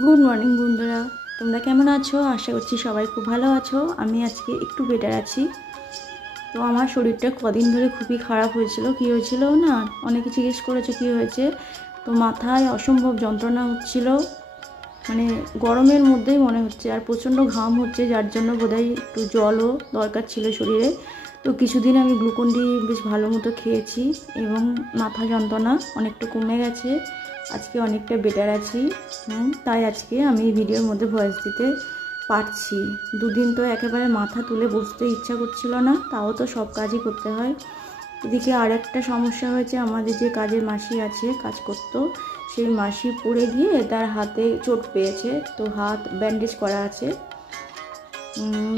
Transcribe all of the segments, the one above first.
Good morning বন্ধুরা, তোমরা কেমন আছো? আশা করছি সবাই খুব ভালো আছো। আমি আজকে একটু বেটার আছি। তো আমার শরীরটা কদিন ধরে খুবই খারাপ হয়েছিল। কী হয়েছিল না, অনেকে জিজ্ঞেস করেছো কী হয়েছে। তো মাথায় অসম্ভব যন্ত্রণা হচ্ছিল, মানে গরমের মধ্যেই মনে হচ্ছে, আর প্রচণ্ড ঘাম হচ্ছে, যার জন্য বোধহয় একটু জলও দরকার ছিল শরীরে। তো কিছুদিন আমি গ্লুকন ডি বেশ ভালো মতো খেয়েছি এবং মাথা যন্ত্রণা অনেকটা কমে গেছে। আজকে অনেকটা বেটার আছি। তাই আজকে আমি ভিডিওর মধ্যে ভয়েস দিতে পারছি। দুদিন তো একেবারে মাথা তুলে বসতে ইচ্ছা করছিল না, তাও তো সব কাজই করতে হয়। এদিকে আর একটা সমস্যা হয়েছে, আমাদের যে কাজের মাসি আছে, কাজ করতো, সেই মাসি পড়ে গিয়ে তার হাতে চোট পেয়েছে। তো হাত ব্যান্ডেজ করা আছে।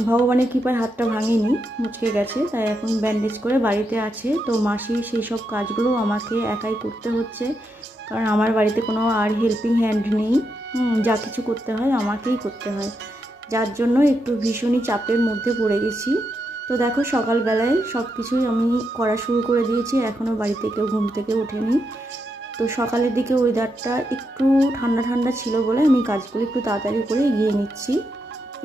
ভগবানের কৃপায় হাতটা ভাঙেনি, মুচকে গেছে, তাই এখন ব্যান্ডেজ করে বাড়িতে আছে। তো মাসি সেই সব কাজগুলো আমাকে একাই করতে হচ্ছে, কারণ আমার বাড়িতে কোনো আর হেল্পিং হ্যান্ড নেই। যা কিছু করতে হয় আমাকেই করতে হয়, যার জন্য একটু ভীষণই চাপের মধ্যে পড়ে গেছি। তো দেখো, সকালবেলায় সব কিছুই আমি করা শুরু করে দিয়েছি, এখনও বাড়িতে কেউ ঘুম থেকে ওঠেনি। তো সকালের দিকে ওয়েদারটা একটু ঠান্ডা ঠান্ডা ছিল বলে আমি কাজগুলো একটু তাড়াতাড়ি করে এগিয়ে নিচ্ছি।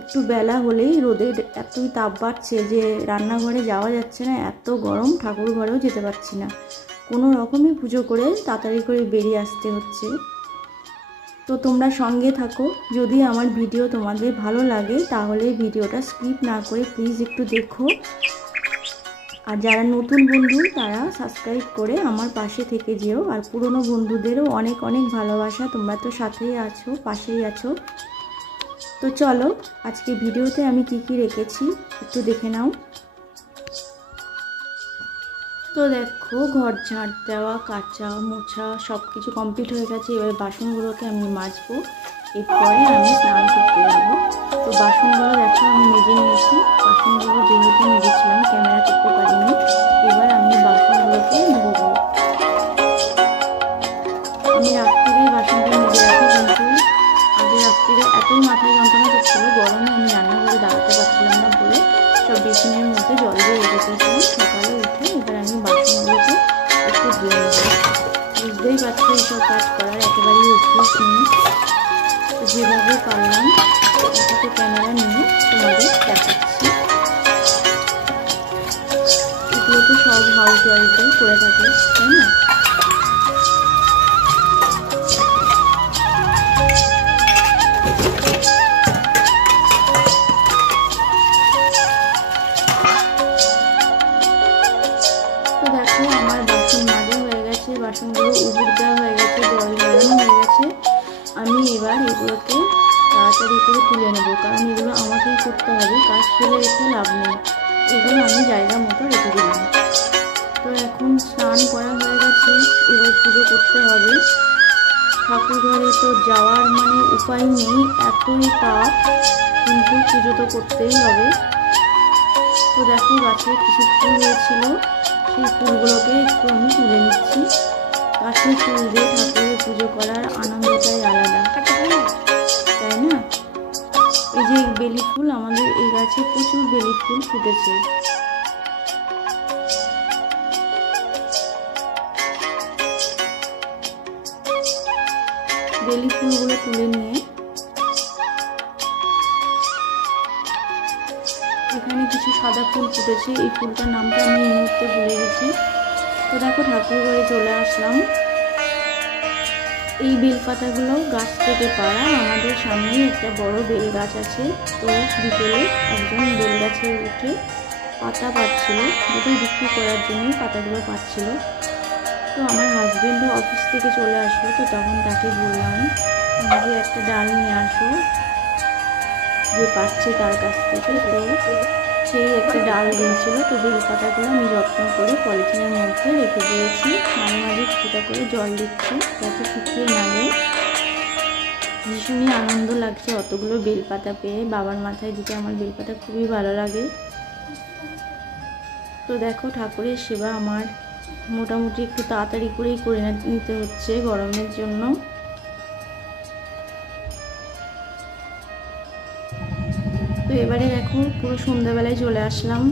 একটু বেলা হলেই রোদের এতই তাপ বাড়ছে যে রান্নাঘরে যাওয়া যাচ্ছে না, এত গরম, ঠাকুর ঘরেও যেতে পারছি না। কোনো রকমই পুজো করে তাড়াতাড়ি করে বেরিয়ে আসতে হচ্ছে। তো তোমরা সঙ্গে থাকো। যদি আমার ভিডিও তোমাদের ভালো লাগে তাহলে ভিডিওটা স্কিপ না করে প্লিজ একটু দেখো। আর যারা নতুন বন্ধু তারা সাবস্ক্রাইব করে আমার পাশে থেকে যেও। আর পুরনো বন্ধুদেরও অনেক অনেক ভালোবাসা, তোমরা তো সাথেই আছো, পাশেই আছো। তো চলো, আজকে ভিডিওতে আমি কি কি রেখেছি একটু দেখে নাও। তো দেখো, ঘর ঝাড় দেওয়া, কাচা মোছা সব কিছু কমপ্লিট হয়ে গেছে। এবার বাসনগুলোকে আমি মাজবো, এরপরে আমি স্নান করতে যাবো। তো বাসনগুলো দেখো আমি মেজে নিয়েছি। বাসনগুলো যেহেতু মেজেছিলাম, ক্যামেরা করতে পারিনি। এবার আমি বাসনগুলোকে ধোবো। আমি রাত্রিরে বাসনটা মেজে রাখি, কিন্তু আগে রাত্রিরে এতই মাথায় যন্ত্রণা করছিল, গরমে আমি রান্নাঘরে দাঁড়াতে পারছিলাম না বলে সব বেসিনের মধ্যে জল দিয়ে রেখে দিয়েছিলাম। সকালে উঠে এবার আমি বাসনগুলোকে একটু ধুয়ে নেব। বুঝতেই পারছি এইসব কাজ করার একেবারেই অভ্যাস নেই। যেভাবে পারলাম একসাথে ক্যামেরা নিয়ে তোমাদের দেখাচ্ছি। এগুলো তো সব হাউস ওয়াইফরাই করে থাকে, তাই না? বাসনগুলো উবুর দেওয়া হয়ে গেছে, জল ঝরানো হয়ে গেছে। আমি এবার এগুলোকে তাড়াতাড়ি করে তুলে নেবো, কারণ এগুলো আমাকেই করতে হবে, কাজ ফেলে রেখে লাভ নেই। এগুলো আমি জায়গা মতো রেখে দিলাম। তো এখন স্নান করা হয়ে গেছে, এবার পুজো করতে হবে। ঠাকুর ঘরে তো যাওয়ার মানে উপায় নেই, এতই তাপ, কিন্তু পুজো তো করতেই হবে। তো দেখো, গাছে কিছু ফুল হয়েছিল, সেই ফুলগুলোকে একটু আমি তুলে নিচ্ছি। গাছের ফুল দিয়ে ঠাকুরের পুজো করার আনন্দটাই আলাদা, তাই না? এই যে বেলি ফুল, আমাদের এই গাছে প্রচুর বেলি ফুল ফুটেছে। বেলি ফুলগুলো তুলে নিয়ে এখানে কিছু সাদা ফুল ফুটেছে, এই ফুলটার নামটা আমি এই মুহূর্তে ভুলে গেছি। তো দেখো, ঠাকুর ঘরে চলে আসলাম। এই বেলপাতাগুলো গাছ থেকে পাড়া, আমাদের সামনেই একটা বড় বেল গাছ আছে। তো বিকেলে একজন বেল গাছে উঠে পাতা পাচ্ছিল, দুটোই বিক্রি করার জন্যই পাতাগুলো পাচ্ছিল। তো আমার হাজবেন্ডও অফিস থেকে চলে আসলো, তো তখন তাকে বললাম যে একটা ডাল নিয়ে আসো, যে পাচ্ছে তার কাছ থেকে। তো সেই একটা ডাল দিয়েছিল। তো বেলপাতাগুলো আমি যত্ন করে পলিথিনের মধ্যে রেখে দিয়েছি, মাঝে মাঝে ফুটা করে জল দিচ্ছি যাতে শুকিয়ে না যায়। ভীষণই আনন্দ লাগছে অতগুলো বেলপাতা পেয়ে, বাবার মাথায় দিতে আমার বেলপাতা খুবই ভালো লাগে। তো দেখো, ঠাকুরের সেবা আমার মোটামুটি একটু তাড়াতাড়ি করেই করে নিতে হচ্ছে গরমের জন্য। তো এবারে দেখো, পুরো সন্ধ্যাবেলায় চলে আসলাম।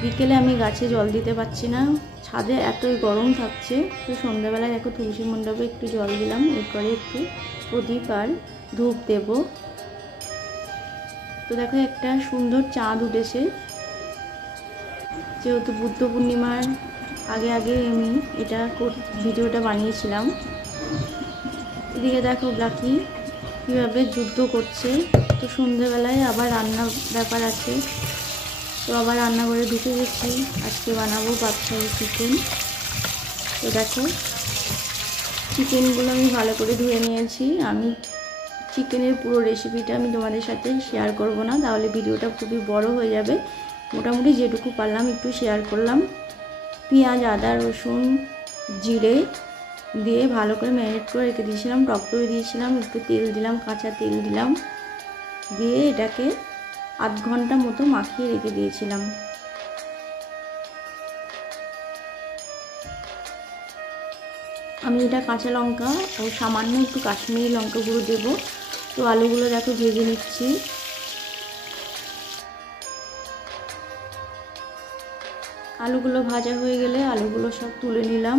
বিকেলে আমি গাছে জল দিতে পারছি না, ছাদে এতই গরম থাকছে। তো সন্ধ্যাবেলায় দেখো তুলসী মণ্ডপে একটু জল দিলাম, এরপরে একটু প্রদীপ আর ধূপ দেব। তো দেখো একটা সুন্দর চাঁদ উঠেছে, যেহেতু বুদ্ধ পূর্ণিমার আগে আমি এটা ভিডিওটা বানিয়েছিলাম। এদিকে দেখো ব্লাকি কীভাবে যুদ্ধ করছে। তো সন্ধ্যেবেলায় আবার রান্নার ব্যাপার আছে, তো আবার রান্নাঘরে ঢুকে গেছি। আজকে বানাবো বাদশাহী চিকেন। তো দেখো চিকেনগুলো আমি ভালো করে ধুয়ে নিয়েছি। আমি চিকেনের পুরো রেসিপিটা আমি তোমাদের সাথে শেয়ার করব না, তাহলে ভিডিওটা খুবই বড় হয়ে যাবে। মোটামুটি যেটুকু পারলাম একটু শেয়ার করলাম। পেঁয়াজ, আদা, রসুন, জিরে দিয়ে ভালো করে ম্যারিনেট করে রেখে দিয়েছিলাম। টক দই দিয়েছিলাম, একটু তেল দিলাম, কাঁচা তেল দিলাম, দিয়ে এটাকে আধ ঘন্টা মতো মাখিয়ে রেখে দিয়েছিলাম। আমি এটা কাঁচা লঙ্কা ও সামান্য একটু কাশ্মীরি লঙ্কা গুঁড়ো দেবো। তো আলুগুলো দেখো ভেজে নিচ্ছি। আলুগুলো ভাজা হয়ে গেলে আলুগুলো সব তুলে নিলাম।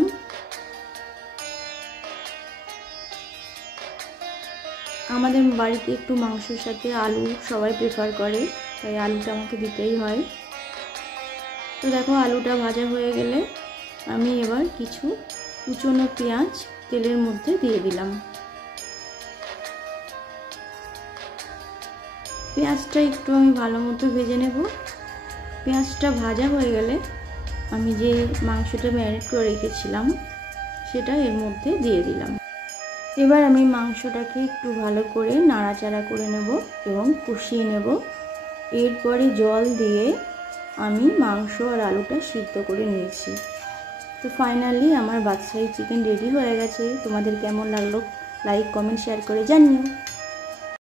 আমাদের বাড়িতে একটু মাংসের সাথে আলু সবাই প্রেফার করে, তাই আলুটা আমাকে দিতেই হয়। তো দেখো আলুটা ভাজা হয়ে গেলে আমি এবার কিছু কুচনো পেঁয়াজ তেলের মধ্যে দিয়ে দিলাম। পেঁয়াজটা একটু আমি ভালো মতো ভেজে নেব। পেঁয়াজটা ভাজা হয়ে গেলে আমি যে মাংসটা ম্যারিনেট করে রেখেছিলাম সেটা এর মধ্যে দিয়ে দিলাম। এবার আমি মাংসটাকে একটু ভালো করে নাড়াচাড়া করে নেব এবং কষিয়ে নেব। এরপরে জল দিয়ে আমি মাংস আর আলুটা সিদ্ধ করে নিয়েছি। তো ফাইনালি আমার বাদশাহী চিকেন রেডি হয়ে গেছে। তোমাদের কেমন লাগলো লাইক, কমেন্ট, শেয়ার করে জানিও।